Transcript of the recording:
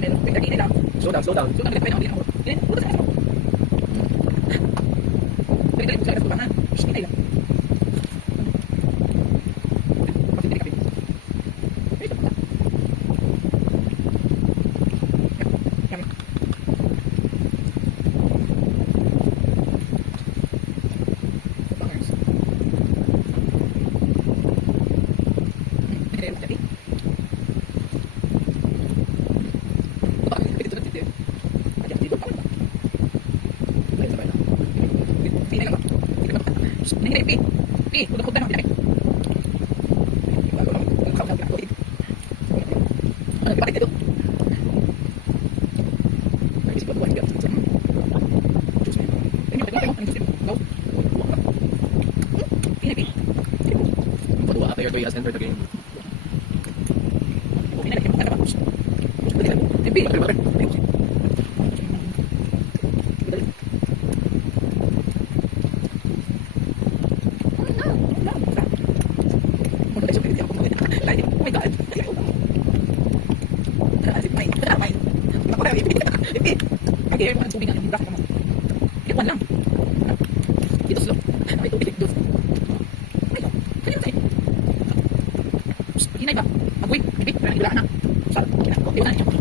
Slow down, slow down. Player 3 has entered the game. Hinay ba? Agway, bibit, wala na. Sa, okay na.